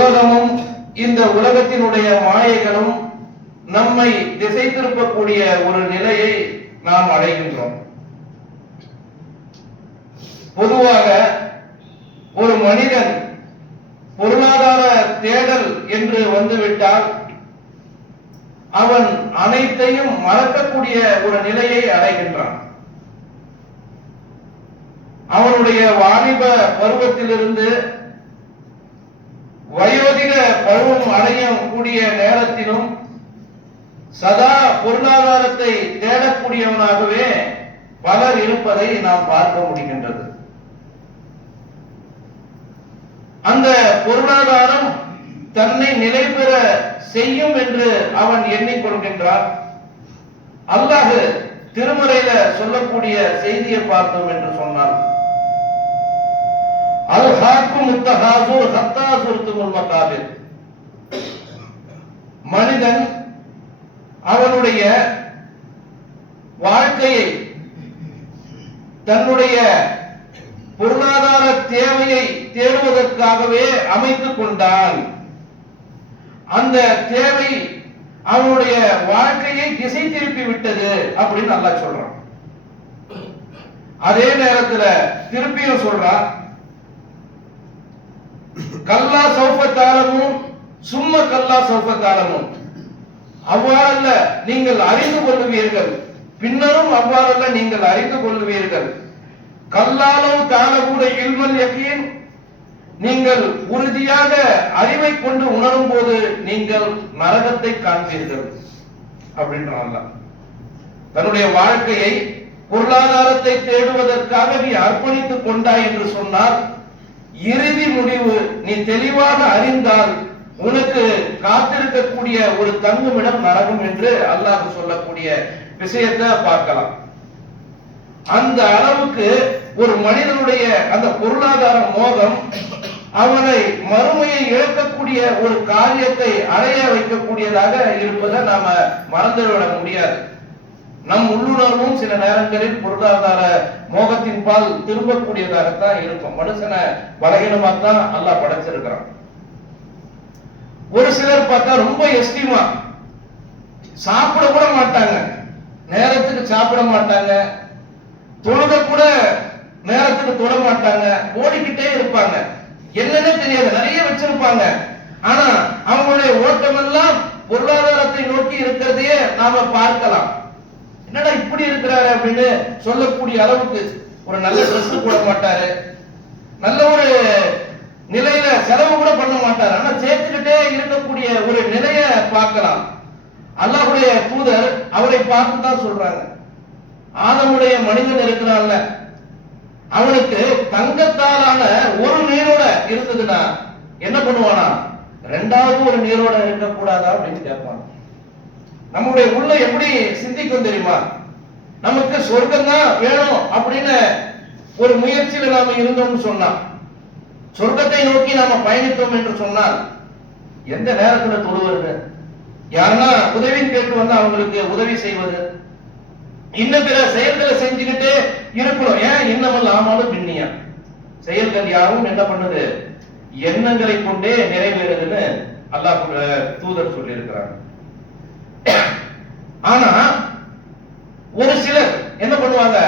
உலகமும் இந்த உலகத்தினுடைய மாயைகளும் நம்மை திசை திருப்பக்கூடிய ஒரு நிலையை நாம் அடைகின்றோம். பொதுவாக ஒரு மனிதன் பொருளாதார தேடல் என்று வந்துவிட்டால் அவன் அனைத்தையும் மறக்கக்கூடிய ஒரு நிலையை அடைகின்றான். அவனுடைய வாலிப பருவத்திலிருந்து வயோதிக பருவம் அடையக்கூடிய நேரத்திலும் சதா பொருளாதாரத்தை தேடக்கூடியவனாகவே பலர் இருப்பதை நாம் பார்க்க முடிகின்றது. அந்த பொருளாதாரம் தன்னை நிலை பெற செய்யும் என்று அவன் எண்ணிக்கொள்கின்றான். அல்லாஹ் திருமறையில சொல்லக்கூடிய செய்தியை பார்த்தோம் என்று சொன்னால், மனிதன் அவனுடைய வாழ்க்கையை தன்னுடைய பொருளாதார தேவையை தேடுவதற்காகவே அமைத்துக் கொண்டான். அந்த தேவை அவனுடைய வாழ்க்கையை திசை திருப்பி விட்டது அப்படின்னு அல்லாஹ் சொல்றான். அதே நேரத்தில் திருப்பியும் சொல்றான், கல்லா சௌஃப தஅலமூன் சும்ம கல்லா சௌஃப தஅலமூன், அவ்வாறல்ல நீங்கள் அறிந்து கொள்ளுவீர்கள், பின்னரும் அவ்வாறல்ல நீங்கள் அறிந்து கொள்ளுவீர்கள். கல்லாலும் தஅலமூன இல்மல் யகீன், நீங்கள் உறுதியாக அறிவை கொண்டு உணரும் போது நீங்கள் நரகத்தை காண்பீர்கள் அப்படின்றான். தன்னுடைய வாழ்க்கையை பொருளாதாரத்தை தேடுவதற்காக நீ அர்ப்பணித்துக் கொண்டாய் என்று சொன்னால், இறுதி முடிவு நீ தெளிவாக அறிந்தால் உனக்கு காத்திருக்கக்கூடிய ஒரு தங்குமிடம் நரகம் என்று அல்லாஹ் சொல்லக்கூடிய விஷயத்தை பார்க்கலாம். அந்த அளவுக்கு ஒரு மனிதனுடைய அந்த பொருளாதார மோகம் அவனை மறுமையை இழக்கக்கூடிய ஒரு காரியத்தை அடைய வைக்கக்கூடியதாக இருப்பதை நாம மறந்துவிட முடியாது. நம் உள்ளுணர்வும் சில நேரங்களில் பொருளாதார மோகத்தின் பால் திரும்பக்கூடியதாகத்தான் இருக்கும். மனுஷனை பலகீனமாத்தான் அல்லாஹ் படைச்சிருக்கிறான். ஒரு சிலர் பார்த்தா ரொம்ப எஸ்டிமா, சாப்பிட கூட மாட்டாங்க, நேரத்துக்கு சாப்பிட மாட்டாங்க, தொழுக கூட நேரத்துக்கு தொட மாட்டாங்க, ஓடிக்கிட்டே இருப்பாங்க. என்னன்னு தெரியாது, நிறைய வச்சிருப்பாங்க. ஆனா அவங்களுடைய ஓட்டம் எல்லாம் பொருளாதாரத்தை நோக்கி இருக்கிறதையே நாம பார்க்கலாம். என்னடா இப்படி இருக்கிறாரு அப்படின்னு சொல்லக்கூடிய அளவுக்கு ஒரு நல்ல ட்ரெஸ் போட மாட்டாரு, நல்ல ஒரு நிலையில செலவு கூட பண்ண மாட்டாரு, ஆனா சேர்த்துக்கிட்டே இருக்கக்கூடிய ஒரு நிலைய பார்க்கலாம். அல்லாஹ்வுடைய தூதர் அவரை பார்த்து தான் சொல்றாங்க, ஆதமுடைய மனிதன் இருக்கிறான்ல, அவனுக்கு தங்கத்தாலான ஒரு நீரோட இருந்ததுன்னா என்ன பண்ணுவானா, இரண்டாவது ஒரு நீரோட இருக்கக்கூடாதா அப்படின்னு கேட்பான். நம்முடைய உள்ள எப்படி சிந்திக்கும் தெரியுமா? நமக்கு சொர்க்கம் தான் வேணும் அப்படின்னு ஒரு முயற்சியில நாம இருந்தோம்னு சொன்னா, சொர்க்கத்தை நோக்கி நாம பயணித்தோம் என்று சொன்னால், எந்த நேரத்துல தொழுவது, யாருன்னா உதவி கேட்டு வந்து அவங்களுக்கு உதவி செய்வது, இன்னும் பிற செயல்களை செஞ்சுக்கிட்டு இருக்கணும். ஏன் இன்னமும் ஆமாலும் பின்னியா செயல்கள் யாரும் என்ன பண்ணுது, எண்ணங்களை கொண்டே நிறைவேறுதுன்னு அல்லாஹ் தூதர் சொல்லி இருக்கிறாங்க. ஆனா ஒரு சிலர் என்ன பண்ணுவாங்க,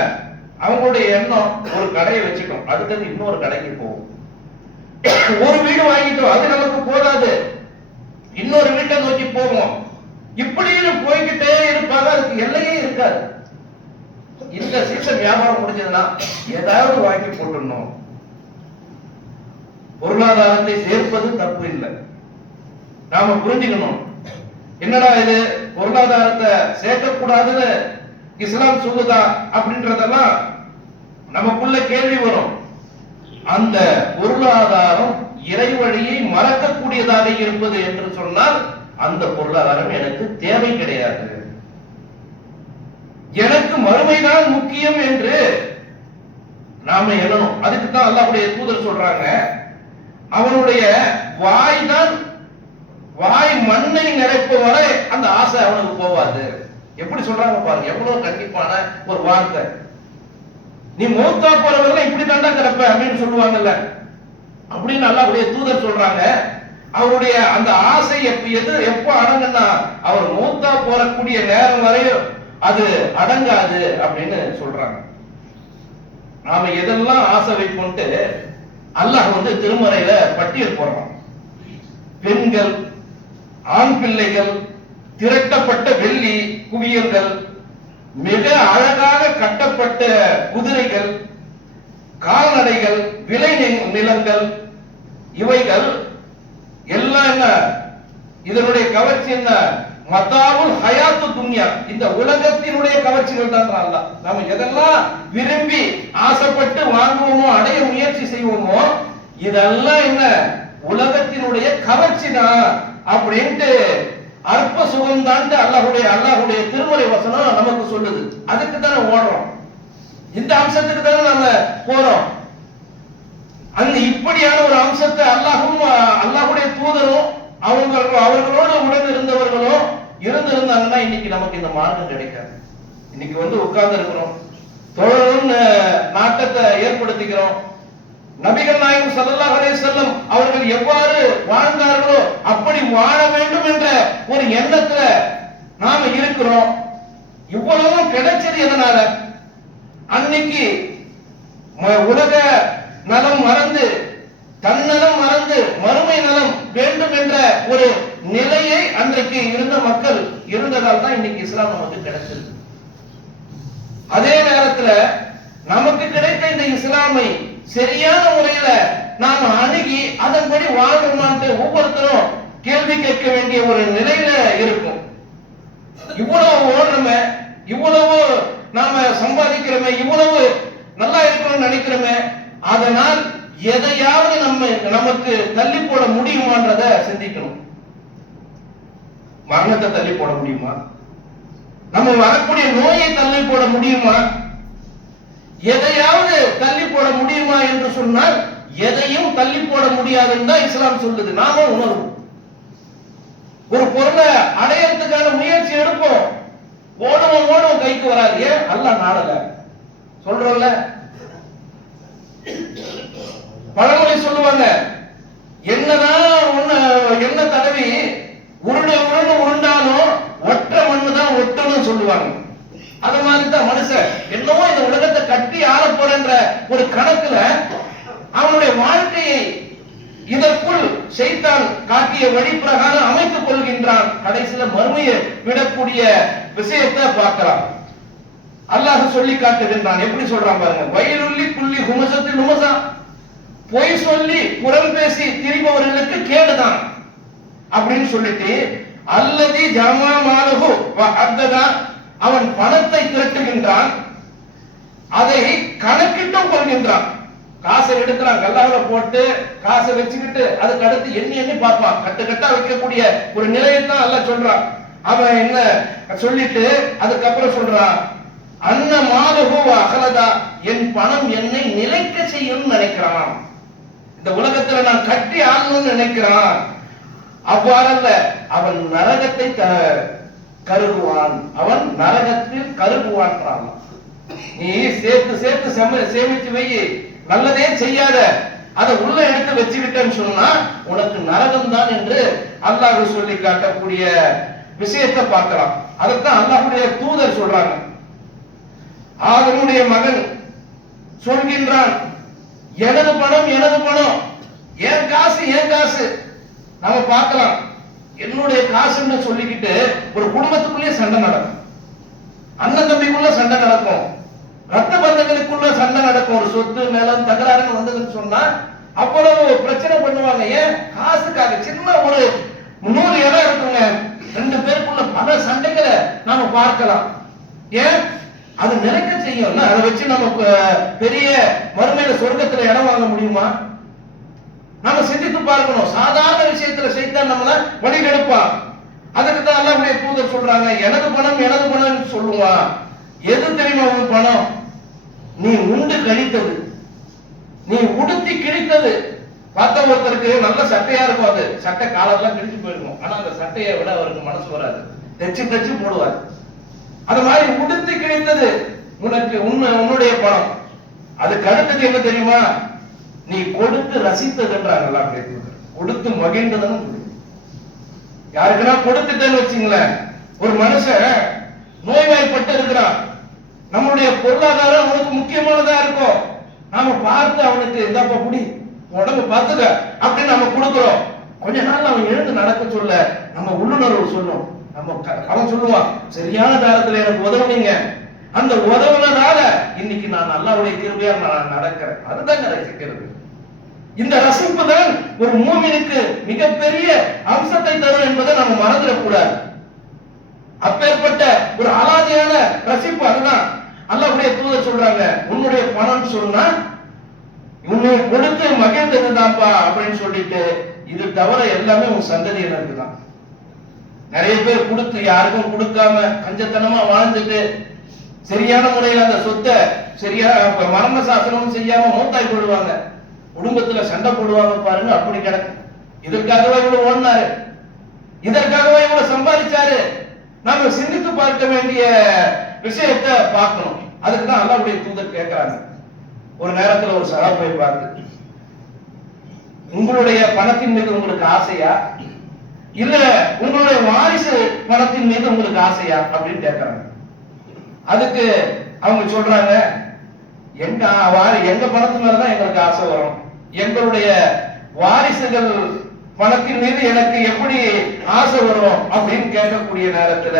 அவங்களுடைய எண்ணம் ஒரு கடையை வச்சுட்டோம், அடுத்தது இன்னொரு கடைக்கு போகும். ஒரு வீடு வாங்கிட்டோம், அது நமக்கு போதாது, இன்னொரு வீட்டை நோக்கி போவோம். இப்படின்னு போய்கிட்டே இருப்பாங்க, அதுக்கு எல்லையே இருக்காது. இந்த சீசன் வியாபாரம் முடிஞ்சதுன்னா ஏதாவது வாங்கி போட்டுடணும். பொருளாதாரத்தை சேர்ப்பது தப்பு இல்லை, நாம புரிஞ்சுக்கணும். என்னடா இது பொருளாதாரத்தை சேர்க்கக்கூடாதுன்னு இஸ்லாம் சொல்லுதா அப்படின்றதெல்லாம் நமக்குள்ள கேள்வி வரும். அந்த பொருளாதாரம் இறை வழியை மறக்கக்கூடியதாக இருப்பது என்று சொன்னால் அந்த பொருளாதாரம் எனக்கு தேவை கிடையாது, எனக்கு மறுமைதான் முக்கியம் என்று நாம எண்ணணும். அதுக்கு தான் அல்லாஹ்வுடைய தூதர் சொல்றாங்க, அவனுடைய வாய் தான் வாய் மண்ணை நிறைப்ப வரை அந்த ஆசை அவனுக்கு போவாது. எப்படி சொல்றாங்க பாருங்க, எவ்வளவு கண்டிப்பான ஒரு வார்த்தை. நீ மௌத்தா போறவர்கள் இப்படி தாண்டா கிடப்ப அப்படின்னு சொல்லுவாங்கல்ல, அப்படின்னு அல்லாஹ்வுடைய தூதர் சொல்றாங்க. அவருடைய அந்த ஆசை எப்ப அடங்குன்னா அவர் மூத்தா போறக்கூடிய நேரம் வரையும் அது அடங்காது அப்படின்னு சொல்றாங்க. நாம எதெல்லாம் ஆசை வைப்போம்ட்டு அல்லாஹ் திருமறையில பட்டியல் போடுறான். பெண்கள், ஆண் பிள்ளைகள், திரட்டப்பட்ட வெள்ளி குவியல்கள், மிக அழகாக கட்டப்பட்ட குதிரைகள், கால்நடைகள், விளை நிலங்கள், இவைகள் எல்லாம் என்ன இதனுடைய கவர்ச்சி என்ன? மத்தாவுல் ஹயாத்து துன்யா, இந்த உலகத்தினுடைய கவர்ச்சிகள் தான். அல்லாஹ் நாம எதெல்லாம் விரும்பி ஆசைப்பட்டு வாங்குவோமோ, அடைய முயற்சி செய்வோமோ, இதெல்லாம் என்ன உலகத்தினுடைய கவர்ச்சி தான் அப்படின்ட்டு அற்ப சுகம் தான் அல்லாஹ்வுடைய திருமறை வசனம் நமக்கு சொல்லுது. அதுக்கு தானே ஓடுறோம், இந்த அம்சத்துக்கு தானே நாம போறோம். அந்த இப்படியான ஒரு அம்சத்தை அல்லாஹ்வுடைய தூதரும் அவர்களோடு உடன் இருந்தவர்களும் இருந்திருந்தாங்கன்னா இன்னைக்கு நமக்கு இந்த மார்க்கம் கிடைக்காது. இன்னைக்கு உட்கார்ந்து இருக்கிறோம், தொழணும்னு நாட்டத்தை ஏற்படுத்திக்கிறோம். நபிகள் நாயகம் ஸல்லல்லாஹு அலைஹி வஸல்லம் அவர்கள் எவ்வாறு வாழ்ந்தார்களோ அப்படி வாழ வேண்டும் என்ற ஒரு எண்ணத்துல நாம இருக்கிறோம். இவ்வளவும் கிடைச்சது எதனால? அன்னைக்கு உலக நலம் மறந்து, தன்னலம் மறந்து மறுமை நலம் வேண்டும் என்ற ஒரு நிலையை அன்றைக்கு இருந்த மக்கள் இருந்ததால் தான் இன்னைக்கு இஸ்லாம் நமக்கு கிடைச்சது. அதே நேரத்துல நமக்கு கிடைத்த இந்த இஸ்லாமை சரியான முறையில நாம அணுகி அதன்படி வாழ்றோமான்ட்டு ஒவ்வொருத்தரும் கேள்வி கேட்க வேண்டிய ஒரு நிலையில இருக்கும். இவ்வளவு ஓடுறோமே, இவ்வளவு நாம சம்பாதிக்கிறோமே, இவ்வளவு நல்லா இருக்கணும்னு நினைக்கிறோமே, அதனால் எதையாவது நமக்கு தள்ளி போட முடியுமான்றத சிந்திக்கணும். மரணத்தை தள்ளி போட முடியுமா? நம்ம வரக்கூடிய நோயை தள்ளி போட முடியுமா? எதையாவது தள்ளி போட முடியுமா என்று சொன்னால் எதையும் தள்ளி போட முடியாதுன்னு தான் இஸ்லாம் சொல்லுது. நாம உணர்வோம். ஒரு பொருளை அடையறதுக்கான முயற்சி எடுப்போம், ஓடுவோம், கைக்கு வராது. அல்லாஹ் நாடல சொல்றோம்ல. பழமொழி சொல்லுவாங்க, என்ன தடவி உருண்டாலும் ஒற்ற மண்ணு தான் ஒட்டணும் சொல்லுவாங்க. அது மாதிரி தான் மனுஷன் என்னவோ இந்த உலகத்தை கட்டி ஆள போறன்ற ஒரு கணக்குல அவனுடைய வாழ்க்கையை இதற்குள் ஷைத்தான் காட்டிய வழி பிரகாரம் அமைத்துக் கொள்கின்றான். கடைசியில மறுமையை விடக்கூடிய விஷயத்தை பார்க்கலாம். அல்லாஹ் சொல்லி காட்டுகின்றான். எப்படி சொல்றான் பாருங்க, வயலுள்ளி புள்ளி ஹுமசத்தில் ஹுமசா, பொய் சொல்லி புறம் பேசி திரிபவர்களுக்கு கேடுதான் அப்படின்னு சொல்லிட்டு, அல்லதி ஜமா மாலஹு வஅத்ததா, அவன் பணத்தை திரட்டுகின்றான், அதை கணக்கிட்டும் கொள்கின்றான். காசை எடுக்கிறான், கல்லாவில போட்டு காசை வச்சுக்கிட்டு அதுக்கு அடுத்து எண்ணி பார்ப்பான். கட்டா வைக்கக்கூடிய ஒரு நிலையத்தான் அல்லாஹ் சொல்றான். அவன் என்ன சொல்லிட்டு அதுக்கப்புறம் சொல்றான், அன்ன மாலஹு அகலதா, என் பணம் என்னை நிலைக்க செய்யும் நினைக்கிறான். இந்த உலகத்துல நான் கட்டி ஆளணும்னு நினைக்கிறான். அவ்வாறல்ல, அவன் நரகத்தை கருகுவான், அவன் நரகத்தில் கருகுவான். நீ சேர்த்து சேமிச்சு வை, நல்லதே செய்யாத, அதை உள்ள எடுத்து வச்சுக்கிட்டேன்னு சொன்னா உனக்கு நரகம் தான் என்று அல்லாஹ் சொல்லி காட்டக்கூடிய விஷயத்தை பார்க்கலாம். அதைத்தான் அல்லாஹ்வுடைய தூதர் சொல்றாங்க. ஆதமுடைய மகன் சொல்கின்றான், எனது பணம், என் காசு. நாம பார்க்கலாம், என்னுடைய காசுன்னு சொல்லிக்கிட்டு ஒரு குடும்பத்துக்குள்ளே சண்டை நடக்கும், அண்ணன் தம்பிக்குள்ள சண்டை நடக்கும், ரத்த பந்தங்களுக்குள்ள சண்டை நடக்கும். ஒரு சொத்து மேலம் தகராறுன்னு வந்ததுன்னு சொன்னா அவ்வளவு பிரச்சனை பண்ணுவாங்க. ஏன்? காசுக்காக. சின்ன ஒரு 100 இடம் இருக்குங்க, 2 பேருக்குள்ள பல சண்டைகளை நாம பார்க்கலாம். ஏன்? அது நிலைக்க செய்யும். அதை வச்சு நம்ம பெரிய மறுமையில சொர்க்கத்துல இடம் வாங்க முடியுமா? நாம சிந்தித்து பார்க்கணும். சாதாரண விஷயத்துல சைத்தான் நம்மள வழிகெடுப்பான். அதுக்கு தான் அல்லாஹ்வுடைய தூதர் சொல்றாங்க, எனது பணம் சொல்லுவான். எது தெரியுமா உன் பணம்? நீ உண்டு கழித்தது, நீ உடுத்தி கிழித்தது. பார்த்த ஒருத்தருக்கு நல்ல சட்டையா இருக்கும், அது சட்டை காலெல்லாம் கிழிச்சு போயிருக்கும், ஆனா அந்த சட்டையை விட அவருக்கு மனசு வராது, தைச்சு போடுவார். அது மாதிரி உடுத்தி கிழித்தது உன்னுடைய பணம். அதுக்கு அடுத்தது என்ன தெரியுமா? நீ கொடுத்து ரசித்ததுன்றாங்க. கொடுத்து மகிழ்ந்ததுன்னு. யாருக்குன்னா கொடுத்துட்டேன்னு வச்சுங்களேன், ஒரு மனுஷன் நோய்வாய்ப்பட்டு இருக்கிறான், நம்மளுடைய பொருளாதாரம் அவனுக்கு முக்கியமானதா இருக்கும், நாம பார்த்து அவனுக்கு இந்தாப்பா குடி உடம்பு பார்த்துக்க அப்படின்னு நம்ம கொடுக்கிறோம். கொஞ்ச நாள் அவன் எழுந்து நடக்க சொல்ல நம்ம உள்ளுணர்வு சொல்லும், அவன் சொல்லுவான், சரியான காலத்துல எனக்கு உதவுனீங்க, அந்த உதவுனதால இன்னைக்கு நான் அல்லாஹ்வுடைய கிருபையா நான் நடக்கிறேன். அதுதான் ரசிக்கிறது. இந்த ரசிப்பு தான் ஒரு மூமினுக்கு மிகப்பெரிய அம்சத்தை தரும் என்பதை நம்ம மறந்துடக்கூடாது. அப்பேற்பட்ட ஒரு அலாதியான ரசிப்பு அதுதான். அல்லாஹ்வுடைய தூதர் சொல்றாங்க, உன்னுடைய பணம் சொன்னா உன்னை கொடுத்து மகிழ்ந்ததுதான்ப்பா அப்படின்னு சொல்லிட்டு, இது தவிர எல்லாமே உன் சந்ததியினருக்கு தான். நிறைய பேர் கொடுத்து யாருக்கும் கொடுக்காம கஞ்சத்தனமா வாழ்ந்துட்டு சரியான முறையில் அந்த சொத்தை சரியா மரண சாசனமும் செய்யாம மூத்தாய் போடுவாங்க, குடும்பத்துல சண்டை போடுவாங்க பாருங்க, அப்படி கிடக்கும். இதற்காகவே இவ்வளவு ஓடினாரு, இதற்காகவே இவ்வளவு சம்பாதிச்சாரு. நாம சிந்தித்து பார்க்க வேண்டிய விஷயத்தை பார்க்கணும். அதுக்கு தான் அல்லாஹ்வுடைய தூதர் கேட்கிறாங்க. ஒரு நேரத்துல ஒரு சஹாபியை பார்த்து, உங்களுடைய பணத்தின் மீது உங்களுக்கு ஆசையா, இல்ல உங்களுடைய வாரிசு பணத்தின் மீது உங்களுக்கு ஆசையா அப்படின்னு கேட்கிறாங்க. அதுக்கு அவங்க சொல்றாங்க, எங்க பணத்து மேலதான் எங்களுக்கு ஆசை வரும், எங்களுடைய வாரிசுகள் பணத்தின் மீது எனக்கு எப்படி ஆசை வரும் அப்படின்னு கேட்கக்கூடிய நேரத்துல,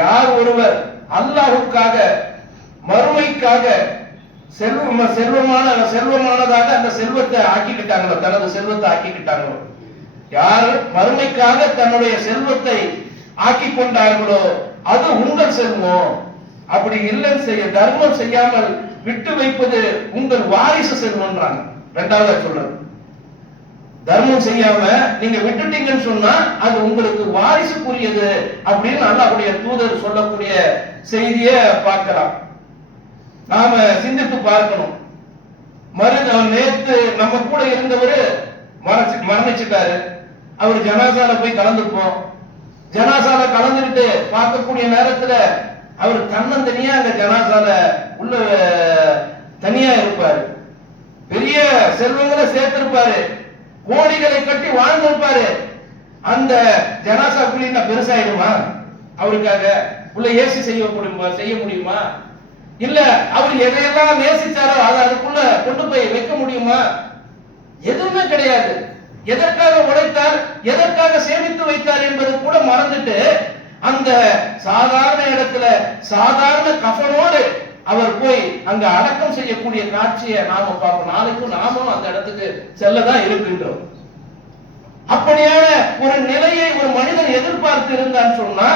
யார் ஒருவர் அல்லாஹ்வுக்காக மறுமைக்காக செல்வமானதாக அந்த செல்வத்தை ஆக்கிக்கிட்டாங்களோ, தனது செல்வத்தை ஆக்கிக்கிட்டாங்களோ, யார் மறுமைக்காக தன்னுடைய செல்வத்தை ஆக்கி கொண்டார்களோ அது உங்கள் செல்வம். அப்படி இல்லைன்னு செய்ய தர்மம் செய்யாமல் விட்டு வைப்பது உங்கள் வாரிசு செல்வம்ன்றாங்க. இரண்டாவது சொல்றது, தர்மம் செய்யாம நீங்க விட்டுட்டீங்கன்னு சொன்னா அது உங்களுக்கு வாரிசுக்குரியது அப்படின்னு அல்லாஹ்வுடைய தூதர் சொல்லக்கூடிய செய்தியை பார்க்கலாம். நாம சிந்தித்து பார்க்கணும். நேத்து நம்ம கூட இருந்தவர் மரணிச்சுட்டாரு, அவர் ஜனாசால போய் கலந்துப்போம். ஜனாசால கலந்துட்டு பார்க்கக்கூடிய நேரத்துல அவர் தன்னந்தனியா அந்த ஜனாசால உள்ள தனியா இருப்பாரு. பெரிய செல்வங்களை சேர்த்திருப்பாரு, கோடிகளை கட்டி வாழ்ந்திருப்பாரு. அந்த ஜனாசா குழினா பெருசாயிடுமா? அவருக்காக உள்ள ஏசி செய்ய முடியுமா? இல்ல அவர் எதையெல்லாம் நேசிச்சாரோ அதை அதுக்குள்ள கொண்டு போய் வைக்க முடியுமா? எதுவுமே கிடையாது. எதற்காக உழைத்தார், எதற்காக சேமித்து வைத்தார் என்பது கூட மறந்துட்டு அந்த சாதாரண இடத்துல சாதாரண கஃனோடு அவர் போய் அங்க அடக்கம் செய்யக்கூடிய காட்சியை நாம பார்ப்போம். நாளைக்கும் நாமும் அந்த இடத்துக்கு செல்லதான் இருக்கின்றோம். அப்படியான ஒரு நிலையை ஒரு மனிதன் எதிர்பார்த்து இருந்தான்னு சொன்னா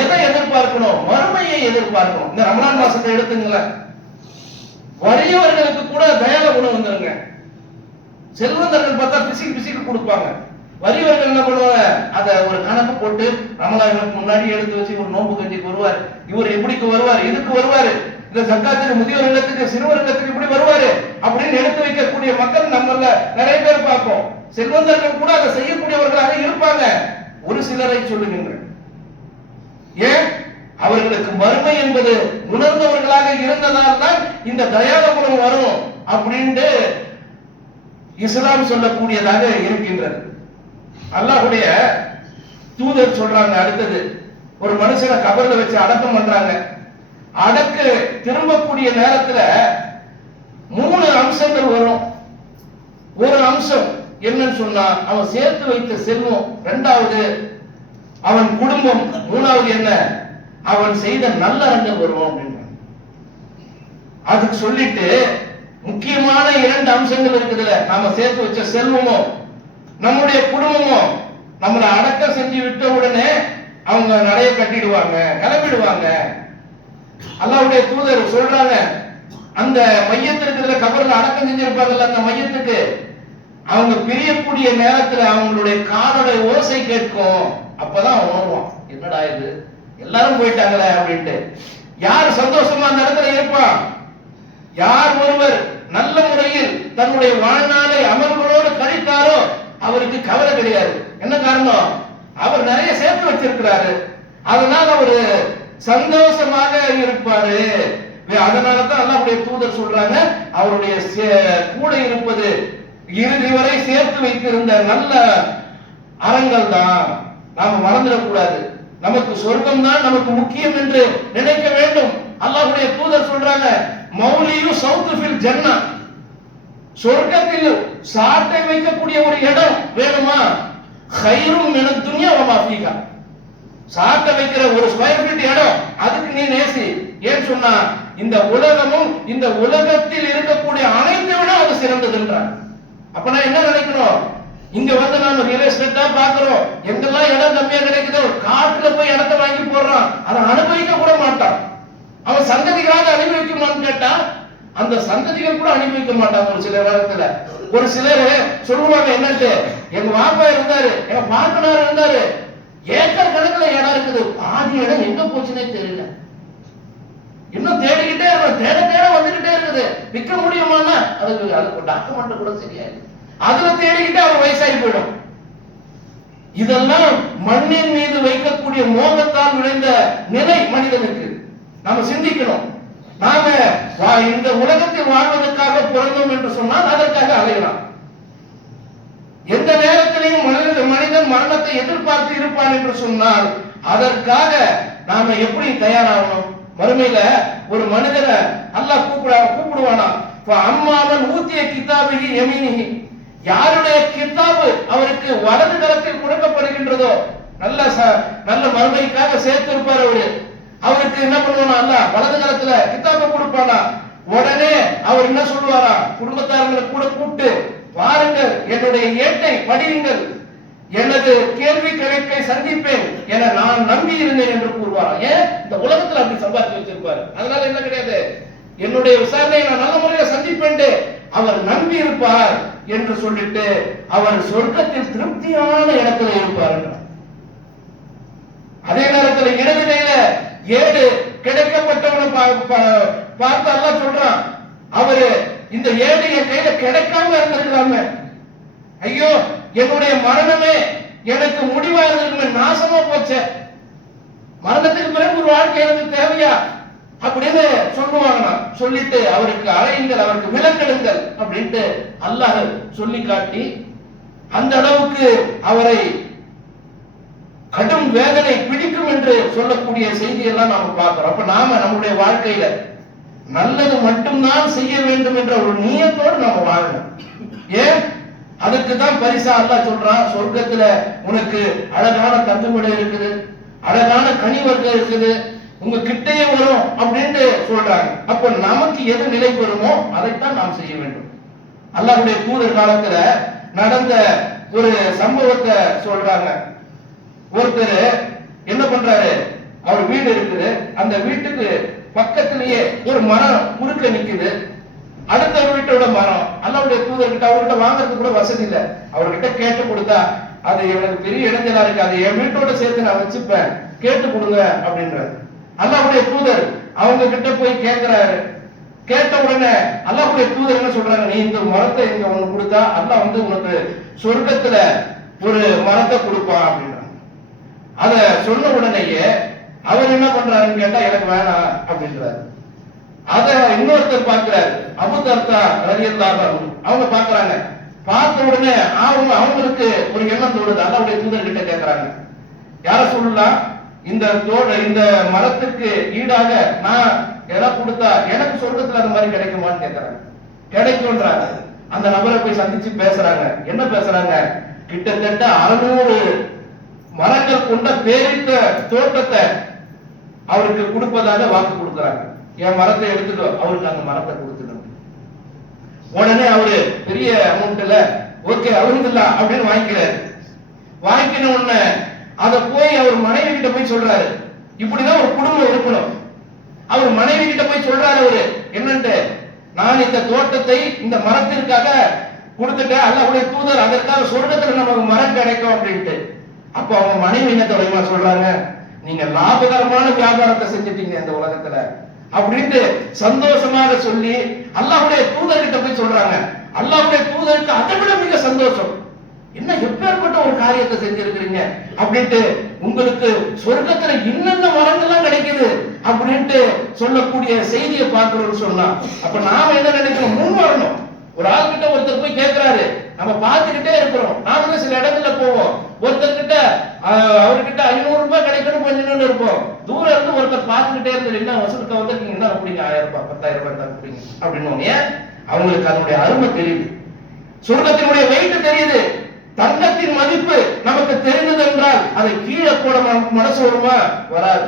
எதை எதிர்பார்க்கணும்? மறுமையை எதிர்பார்க்கணும். இந்த ரமலான் மாசத்தை எடுத்துங்களேன், வறியவர்களுக்கு கூட தயால குணம் வந்துருங்க. செல்வந்தர்கள் பார்த்தா பிசிக்கு கொடுப்பாங்க, வறியவர்கள் என்ன பண்ணுவாங்க, அத ஒரு கணக்கு போட்டு ரமலானுக்கு முன்னாடி எடுத்து வச்சு ஒரு நோம்பு கஞ்சிக்கு வருவார், இவர் எப்படிக்கு வருவார், இதுக்கு வருவாரு, இந்த சக்காத்துக்கு முதியோர் இல்லத்துக்கு சிறுவர் இல்லத்துக்கு இப்படி வருவாரு அப்படின்னு எடுத்து வைக்கக்கூடிய மக்கள் நம்மள நிறைய பேர் பார்ப்போம். செல்வந்தர்கள் கூட அதை செய்யக்கூடியவர்களாக இருப்பாங்க. ஒரு சிலரை சொல்லுகின்றேன். ஏன்? அவர்களுக்கு மறுமை என்பது உணர்ந்தவர்களாக இருந்ததால் தான் இந்த தயால குணம் வரும் அப்படின்ட்டு இஸ்லாம் சொல்லக்கூடியதாக இருக்கின்றது. அல்லாஹ்வுடைய தூதர் சொல்றாங்க, அடுத்தது ஒரு மனுஷனை கபர்ல வச்சு அடக்கம் பண்றாங்க. அடக்கு திரும்பக்கூடிய நேரத்துல 3 அம்சங்கள் வரும். ஒரு அம்சம் என்னன்னு சொன்னா அவன் சேர்த்து வைத்த செல்வம், இரண்டாவது அவன் குடும்பம், மூணாவது என்ன அவன் செய்த நல்லறங்கள் வரும் அப்படின்னு. அதுக்கு சொல்லிட்டு முக்கியமான 2 அம்சங்கள் இருக்குதுல, நாம சேர்த்து வச்ச செல்வமும் நம்முடைய குடும்பமும் நம்மளை அடக்கம் செஞ்சு விட்ட உடனே அவங்க நடைய கட்டிடுவாங்க, கிளம்பிடுவாங்க. அல்லாஹ்வுடைய தூதர் சொல்றாங்க, அந்த மையத்திற்கு கபர்ல அடக்கம் செஞ்சிருப்பாங்கல்ல, அந்த மையத்துக்கு அவங்க பிரியக்கூடிய நேரத்துல அவங்களுடைய காலோட ஓசை கேட்கும். அப்பதான் உணர்வான், என்னடா இது எல்லாரும் போயிட்டாங்களே அப்படின்ட்டு. யார் சந்தோஷமா அந்த இடத்துல இருப்பான்? யார் ஒருவர் நல்ல முறையில் தன்னுடைய வாழ்நாளை அமல்களோடு கழித்தாரோ அவருக்கு கவலை கிடையாது. என்ன காரணம்? அவர் நிறைய சேர்த்து வச்சிருக்கிறாரு, அதனால அவரு சந்தோஷமாக இருப்பாரு. அதனாலதான் அல்லாஹ்வுடைய தூதர் சொல்றாங்க, அவருடைய கூட இருப்பது இறுதி வரை சேர்த்து வைத்திருந்த நல்ல அறங்கள் தான். நாம மறந்துடக்கூடாது. நமக்கு சொர்க்கம் தான் நமக்கு முக்கியம் என்று நினைக்க வேண்டும். அல்லாஹ்வுடைய தூதர் சொல்றாங்க, மௌலியு சௌத்து ஃபில் ஜன்னா, சொர்க்கத்தில் சாட்டை வைக்கக்கூடிய ஒரு இடம் வேணுமா, கைரும் மினத் துன்யா வ மா ஃபீஹா, சாட்டை வைக்கிற ஒரு ஸ்கொயர் ஃபீட் இடம் அதுக்கு நீ நேசி. ஏன் சொன்னா, இந்த உலகமும் இந்த உலகத்தில் இருக்கக்கூடிய அனைத்தை விட அது சிறந்ததுன்றாங்க. அப்ப நான் என்ன நினைக்கணும், இங்க வந்து நாம ரியல் எஸ்டேட் தான் பாக்குறோம், எங்கெல்லாம் இடம் கம்மியா கிடைக்குதோ காட்டுல போய் இடத்தை வாங்கி போடுறான், அதை அனுபவிக்க கூட மாட்டான். அவன் சந்ததிகளாக அனுபவிக்குமான்னு கேட்டா அந்த சந்ததிகள் கூட அனுபவிக்க மாட்டாங்க. ஒரு சில நேரத்துல ஒரு சிலர் சொல்லுவாங்க, என்னட்டு எங்க வாப்பா இருந்தாரு, எங்க பாட்டனார் இருந்தாரு, ஏக்கர் கணக்குல இடம் இருக்குது, பாதி இடம் எங்க போச்சுன்னே தெரியல, இன்னும் தேடிக்கிட்டே தேட தேட வந்துகிட்டே இருக்குது, விற்க முடியுமான்னா அதுக்கு டாக்குமெண்ட் கூட சரியா, அதுல தேடிக்கிட்டு அவர் வயசாகி போயிடும். இதெல்லாம் மண்ணின் மீது வைக்கக்கூடிய மோகத்தால் விளைந்த நிலை மனிதனுக்கு. நாம சிந்திக்கணும். நாம இந்த உலகத்தில் வாழ்வதற்காக பிறந்தோம் என்று சொன்னால் அதற்காக அலையலாம். எந்த நேரத்திலையும் மனிதன் மரணத்தை எதிர்பார்த்து இருப்பான் என்று சொன்னால் அதற்காக நாம எப்படி தயாராகணும்? மறுமையில ஒரு மனிதனை அல்லாஹ் கூப்பிடுவானா, அம்மாவன் ஊத்திய கிதாபிகி யமீனிகி, யாருடைய கிதாபு அவருக்கு வலது கரத்தில் கொடுக்கப்படுகின்றதோ, நல்ல மறுமைக்காக சேர்த்திருப்பார் அவரு, அவருக்கு என்ன பண்ணுவானா, அல்ல வலது கரத்துல கிதாபை கொடுப்பானா. உடனே அவர் என்ன சொல்லுவாரா, குடும்பத்தாரங்களை கூட கூப்பிட்டு, பாருங்கள் என்னுடைய ஏட்டை படியுங்கள், எனது கேள்வி கணக்கை சந்திப்பேன் என நான் நம்பி இருந்தேன் என்று கூறுவாரா. ஏன் இந்த உலகத்துல அப்படி சம்பாதிச்சு வச்சிருப்பாரு, அதனால என்ன கிடையாது, என்னுடைய விசாரணையை நான் நல்ல முறையில சந்திப்பேன் அவர் நம்பி இருப்பார் என்று சொல்லிட்டு அவர் சொர்க்கத்தில் திருப்தியான இடத்துல இருப்பார். அதே நேரத்தில் இடநிலையில 7 கிடைக்கப்பட்டவனை பார்த்து அல்லாஹ் சொல்றான், அவரு இந்த 7 என் கையில கிடைக்காம இருந்திருக்கிறாங்க, ஐயோ என்னுடைய மரணமே எனக்கு முடிவா இருந்திருக்குமே, நாசமா போச்சே, மரணத்துக்கு பிறகு ஒரு வாழ்க்கை எனக்கு தேவையா அப்படின்னு சொல்லுவாங்க. சொல்லிட்டு அவருக்கு அழையுங்கள், அவருக்கு விலங்கெடுங்கள் அப்படின்ட்டு அல்லாஹ் சொல்லி காட்டி அந்த அளவுக்கு அவரை கடும் வேதனை பிடிக்கும் என்று சொல்லக்கூடிய செய்தியெல்லாம் நாம பார்க்கிறோம். அப்ப நாம நம்முடைய வாழ்க்கையில நல்லது மட்டும்தான் செய்ய வேண்டும் என்ற ஒரு நியத்தோடு நாம வாழணும். ஏன், அதுக்கு தான் பரிசா அல்லாஹ் சொல்றான், சொர்க்கத்துல உனக்கு அழகான தங்குமிடம் இருக்குது, அழகான கனிவர்க்கம் இருக்குது, உங்க கிட்டையே வரும் அப்படின்னு சொல்றாங்க. அப்ப நமக்கு எது நிலை பெறுமோ அதைத்தான் நாம் செய்ய வேண்டும். அல்லாஹ்வுடைய தூதர் காலத்துல நடந்த ஒரு சம்பவத்தை சொல்றாங்க. ஒருத்தர் என்ன பண்றாரு, அவர் வீடு இருக்குது, அந்த வீட்டுக்கு பக்கத்திலேயே ஒரு மரம் குறுக்க நிக்குது, அடுத்த வீட்டோட மரம். அல்லாஹ்வுடைய தூதர்கிட்ட அவர்கிட்ட வாங்கறதுக்கு கூட வசதி இல்லை, அவர்கிட்ட கேட்டு கொடுத்தா அது எனக்கு பெரிய இடைஞ்சலா இருக்கு, அது என் வீட்டோட சேர்த்து நான் வச்சுப்பேன், கேட்டு கொடுங்க அப்படின்றாரு. அல்லாஹ்வுடைய தூதர் அவங்க கிட்ட போய் கேட்கிறாரு. கேட்ட உடனே அல்லாஹ்வுடைய தூதர் என்ன சொல்றாங்க, நீ இந்த மரத்தை இங்க ஒண்ணு கொடுத்தா அல்லாஹ் வந்து உனக்கு சொர்க்கத்துல ஒரு மரத்தை கொடுப்பான் அப்படின்றாங்க. அத சொன்ன உடனேயே அவர் என்ன பண்றாருன்னு கேட்டா எனக்கு வேணாம் அப்படின்றாரு. அத இன்னொருத்தர் பார்க்கிறாரு, அபூ தர்தா ரலியல்லாஹு அன்ஹு, அவங்க பார்க்கறாங்க. பார்த்த உடனே அவங்களுக்கு ஒரு எண்ணம் தோணுது. அல்லாஹ்வுடைய தூதர் கிட்ட கேட்கறாங்க, யார சொல்லலாம், இந்த மரத்துக்கு ஈடாக நான் எல்லாம் கொடுத்தா எனக்கு சொர்க்கத்துல அந்த மாதிரி கிடைக்குமான்னு கேட்கறாங்க. கிடைக்கும்ன்றாங்க. அந்த நபரை போய் சந்திச்சு பேசுறாங்க. என்ன பேசுறாங்க, கிட்டத்தட்ட 600 மரங்கள் கொண்ட பேரித்த தோட்டத்தை அவருக்கு கொடுப்பதாக வாக்கு கொடுக்குறாங்க. என் மரத்தை எடுத்துட்டோம், அவருக்கு அந்த மரத்தை கொடுத்துட்டோம். உடனே அவரு பெரிய அமௌண்ட்ல ஓகே அல்ஹம்துலில்லாஹ் அப்படின்னு வாங்கிக்கிறாரு. வாங்கின உடனே அதை போய் அவர் மனைவி கிட்ட போய் சொல்றாரு. இப்படிதான் ஒரு குடும்பம் இருக்கணும். அவர் மனைவி கிட்ட போய் சொல்றாரு, அவரு என்னன்ட்டு, நான் இந்த தோட்டத்தை இந்த மரத்திற்காக கொடுத்துட்டேன், அல்லாஹ்வுடைய தூதர் அதற்காக சொர்க்கத்துல நமக்கு மரம் கிடைக்கும் அப்படின்ட்டு. அப்ப அவங்க மனைவி என்ன தெரியுமா சொல்றாங்க, நீங்க லாபகரமான வியாபாரத்தை செஞ்சிட்டீங்க இந்த உலகத்துல அப்படின்ட்டு சந்தோஷமாக சொல்லி அல்லாஹ்வுடைய தூதர்கிட்ட போய் சொல்றாங்க. அல்லாஹ்வுடைய தூதருக்கு அதை விட மிக சந்தோஷம், என்ன எப்பேற்பட்ட ஒரு காரியத்தை செஞ்சிருக்கிறீங்க அப்படின்ட்டு, உங்களுக்கு சொர்க்கத்துல இன்னென்ன மரங்கள்லாம் கிடைக்குது அப்படின்ட்டு சொல்லக்கூடிய செய்தியை பார்க்கிறோம்னு சொன்னா, அப்ப நாம என்ன நினைக்கிறோம், முன் வரணும். ஒரு ஆள் கிட்ட ஒருத்தர் போய் கேட்கிறாரு, நம்ம பார்த்துக்கிட்டே இருக்கிறோம். நாமளும் சில இடங்கள்ல போவோம், ஒருத்தர்கிட்ட அவர்கிட்ட 500 ரூபாய் கிடைக்கணும் கொஞ்சம் இருப்போம், தூரம் இருந்து ஒருத்தர் பார்த்துக்கிட்டே இருந்து என்ன வசூலுக்கு வந்திருக்கீங்கன்னா அப்படிங்க 1000 ரூபாய் 10,000 ரூபாய் தான் அப்படிங்க அப்படின்னு அவங்களுக்கு அதனுடைய அருமை தெரியுது, சொர்க்கத்தினுடைய வெயிட் தெரியுது. தங்கத்தின் மதிப்பு நமக்கு தெரிந்தது என்றால் அதை கீழே போட மனசு வருமா? வராது.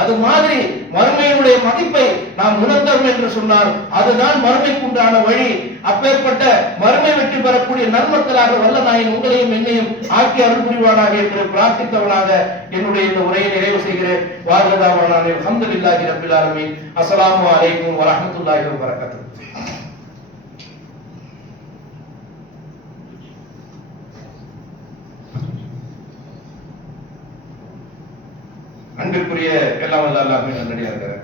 அது மாதிரி மறுமையினுடைய மதிப்பை நாம் உணர்ந்தோம் என்று சொன்னால் அதுதான் மறுமைக்கு உண்டான வழி. அப்பேற்பட்ட மறுமை வெற்றி பெறக்கூடிய நன்மக்களாக வல்ல நாயன் உங்களையும் என்னையும் ஆக்கி அருள் புரிவானாக என்று பிரார்த்தித்தவனாக என்னுடைய இந்த உரையை நிறைவு செய்கிறேன். வாஹிதாவானா அல்ஹம்துலில்லாஹி ரப்பில் ஆலமீன். அஸ்ஸலாமு அலைக்கும் வரஹ்மத்துல்லாஹி வபரகாத்துஹு. அன்பிற்குரிய எல்லாம் வல்ல அல்லாஹ்வின் நல்லடியார்களே,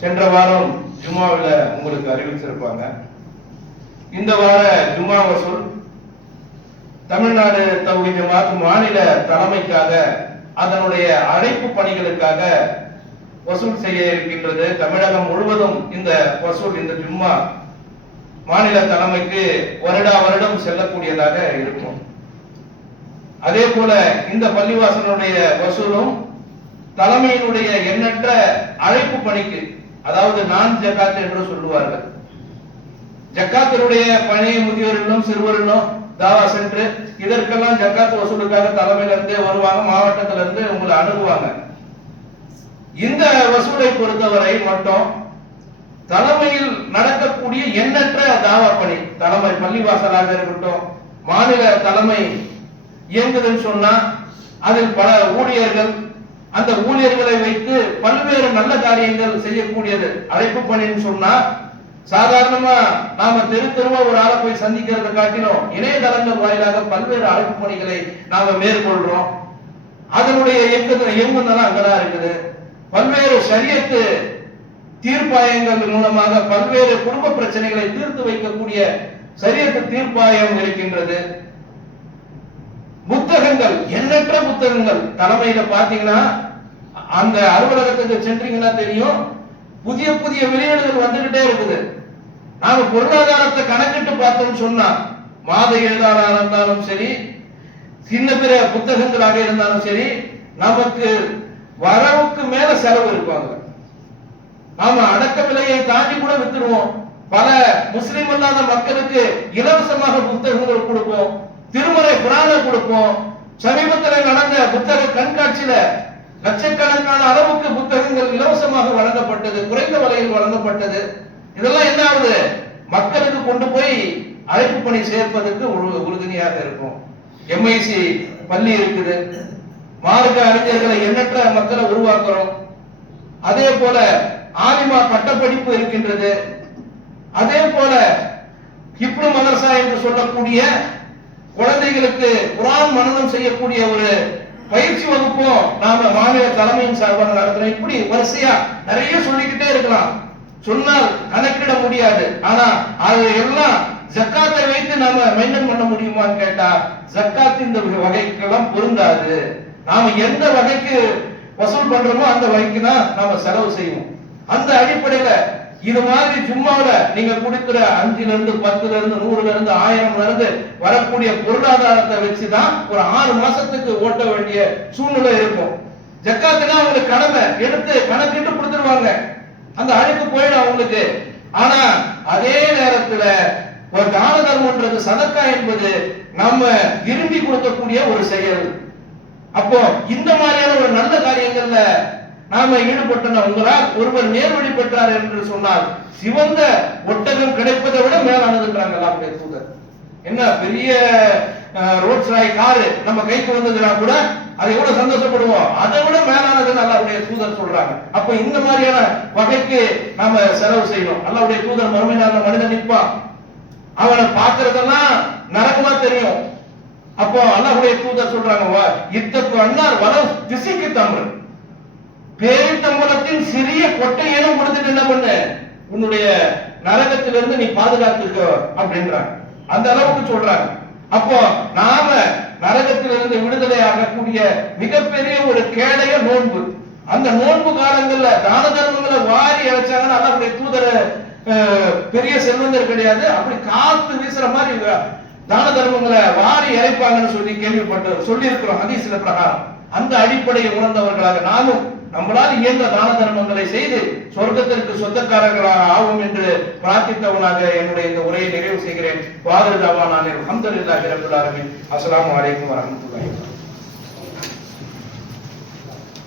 சென்ற வாரம் ஜும்மாவில் உங்களுக்கு அறிவிச்சிருப்பாங்க. இந்த வார ஜும்மா வசூல் தமிழ்நாடு தௌஹீத் ஜமாத் மாநில தலைமைக்காக அதனுடைய அழைப்பு பணிகளுக்காக வசூல் செய்ய இருக்கின்றது. தமிழகம் முழுவதும் இந்த வசூல் இந்த ஜும்மா மாநில தலைமைக்கு வருடம் செல்லக்கூடியதாக இருக்கும். அதே போல இந்த பள்ளிவாசனுடைய வசூலும் தலைமையினுடைய எண்ணற்ற அழைப்பு பணிக்கு, அதாவது நான் ஜக்காத் என்று சொல்லுவார்கள், ஜக்காத்தினுடைய பணி முதியோர்களும் சிறுவர்களும் தாவா சென்று இதற்கெல்லாம் ஜக்காத் வசூலுக்காக தலைமையில இருந்தே வருவாங்க, மாவட்டத்தில இருந்து உங்களை அணுகுவாங்க. இந்த வசூலை பொறுத்தவரை மட்டும் தலைமையில் நடக்கக்கூடிய எண்ணற்ற தாவா பணி, தலைமை பள்ளிவாசலாக இருக்கட்டும், மாநில தலைமை இயங்குதுன்னு சொன்னா அதில் பல ஊழியர்கள், அந்த ஊழியர்களை வைத்து பல்வேறு நல்ல காரியங்கள் செய்யக்கூடியது. அழைப்பு பணின்னு சொன்னா சாதாரணமா நாம தெருவா ஒரு ஆளை போய் சந்திக்கிறத காட்டிலும் இணையதளங்கள் வாயிலாக பல்வேறு அழைப்பு பணிகளை நாம மேற்கொள்றோம். அதனுடைய இயங்குதல் அங்கதான் இருக்குது. பல்வேறு ஷரியத்து தீர்ப்பாயங்கள் மூலமாக பல்வேறு குடும்ப பிரச்சனைகளை தீர்த்து வைக்கக்கூடிய ஷரியத்து தீர்ப்பாயம் இருக்கின்றது. புத்தகங்கள், எண்ணற்ற புத்தகங்கள் தலைமையில பாத்தீங்கன்னா அந்த அலுவலகத்துக்கு சென்றீங்கன்னா தெரியும், புதிய புதிய வெளியீடுகள் வந்துகிட்டே இருக்குது. நாம பொருளாதாரத்தை கணக்கிட்டு பார்த்தோம்னு சொன்னா மாத இதழாக இருந்தாலும் சரி, சின்ன பிற புத்தகங்களாக இருந்தாலும் சரி, நமக்கு வரவுக்கு மேல செலவு இருப்பாங்க. நாம அடக்க விலையை தாண்டி கூட வித்துடுவோம். பல முஸ்லிம் அல்லாத மக்களுக்கு இலவசமாக புத்தகங்கள் கொடுப்போம், திருமறை குரானை கொடுப்போம். சமீபத்தில் நடந்த புத்தக கண்காட்சியில லட்சக்கணக்கான அளவுக்கு புத்தகங்கள் இலவசமாக வழங்கப்பட்டது, குறைந்த விலையில் வழங்கப்பட்டது. இதெல்லாம் என்ன ஆகுது? மக்களுக்கு கொண்டு போய் அழைப்பு பணி சேர்ப்பதற்கு உறுதுணையாக இருக்கும். எம்ஐசி பள்ளி இருக்குது, மார்க்க அறிஞர்களை எண்ணற்ற மக்களை உருவாக்குறோம். அதே போல ஆலிமா பட்டப்படிப்பு இருக்கின்றது. அதே போல ஹிப்ரு மதரசா என்று சொல்லக்கூடிய குழந்தைகளுக்கு குர்ஆன் மனனம் செய்யக்கூடிய ஒரு பயிற்சி வகுப்பும் நாம மாநில தலைமையின் சார்பாக நடத்துறோம். இப்படி வரிசையா நிறைய சொல்லிக்கிட்டே இருக்கலாம், சொன்னால் கணக்கிட முடியாது. ஆனா அது எல்லாம் ஜக்காத்தை வைத்து நாம மெயின்டைன் பண்ண முடியுமான்னு கேட்டா ஜக்காத் இந்த வகைக்கெல்லாம் பொருந்தாது. நாம எந்த வகைக்கு வசூல் பண்றோமோ அந்த வகைக்கு தான் நாம செலவு செய்வோம். அந்த அடிப்படையில இது மாதிரி ஜும்மாவுல நீங்க கொடுக்கிற 5ல இருந்து 10ல இருந்து 100ல இருந்து 1000ல இருந்து வரக்கூடிய பொருளாதாரத்தை வச்சுதான் ஒரு 6 மாசத்துக்கு ஓட்ட வேண்டிய சூழ்நிலை இருக்கும். ஜக்காத்துனா அவங்களுக்கு கடமை எடுத்து கணக்கிட்டு கொடுத்துருவாங்க, அந்த அழைப்பு போயிடும் அவங்களுக்கு. ஆனா அதே நேரத்துல ஒரு தான தர்மம்ன்றது சதக்கா என்பது நம்ம விரும்பி கொடுக்கக்கூடிய ஒரு செயல். அப்போ இந்த மாதிரியான ஒரு நல்ல காரியங்கள்ல நாம ஈடுபட்டன உங்களால் ஒருவர் நேர்வழி பெற்றார் என்று சொன்னால் சிவந்த ஒட்டகம் கிடைப்பதை விட மேலானதுன்றாங்க அல்லாஹ்வுடைய தூதர். என்ன பெரிய ரோட்ஸ் ராய் காரு நம்ம கைக்கு வந்ததுனா கூட அதை எவ்வளவு சந்தோஷப்படுவோம், அதை விட மேலானதுன்னு அல்லாஹ்வுடைய தூதர் சொல்றாங்க. அப்ப இந்த மாதிரியான வகைக்கு நாம செலவு செய்யணும். அல்லாஹ்வுடைய தூதர் மறுமை நாள்ல மனிதன் நிற்பான், அவனை பார்க்கறதெல்லாம் நரகமா தெரியும். அப்போ அல்லாஹ்வுடைய தூதர் சொல்றாங்க, இத்தக்கு அன்னார் வர திசைக்கு தமிழ் பேரித்தம்பலத்தின் சிறிய கொட்டையேனும் கொடுத்துட்டு என்ன பண்ணு, உன்னுடைய நரகத்திலிருந்து நீ பாதுகாத்துக்க அப்படின்றாங்க. அந்த அளவுக்கு சொல்றாங்க. அப்போ நாம நரகத்திலிருந்து விடுதலை ஆகக்கூடிய மிகப்பெரிய ஒரு கேடைய நோன்பு. அந்த நோன்பு காலங்கள்ல தான தர்மங்களை வாரி அழைச்சாங்கன்னா அல்லாஹ்வுடைய தூதர் பெரிய செல்வந்தர் கிடையாது, அப்படி காத்து வீசுற மாதிரி தான தர்மங்களை வாரி இறைப்பாங்கன்னு சொல்லி சொல்லி இருக்கிறோம் ஹதீஸ்ல பிரகாரம். அந்த அடிப்படையை உணர்ந்தவர்களாக நாமும் நம்மளால் இயன்ற தான தர்மங்களை செய்து சொர்க்கத்திற்கு சொந்தக்காரர்களாக ஆகும் என்று பிரார்த்தித்தவனாக என்னுடைய இந்த உரையை நிறைவு செய்கிறேன். வாதிரு தாவானானே அல்ஹம்துலில்லாஹி ரப்பில் ஆலமீன். அஸ்ஸலாமு அலைக்கும் வரஹ்மத்துல்லாஹி.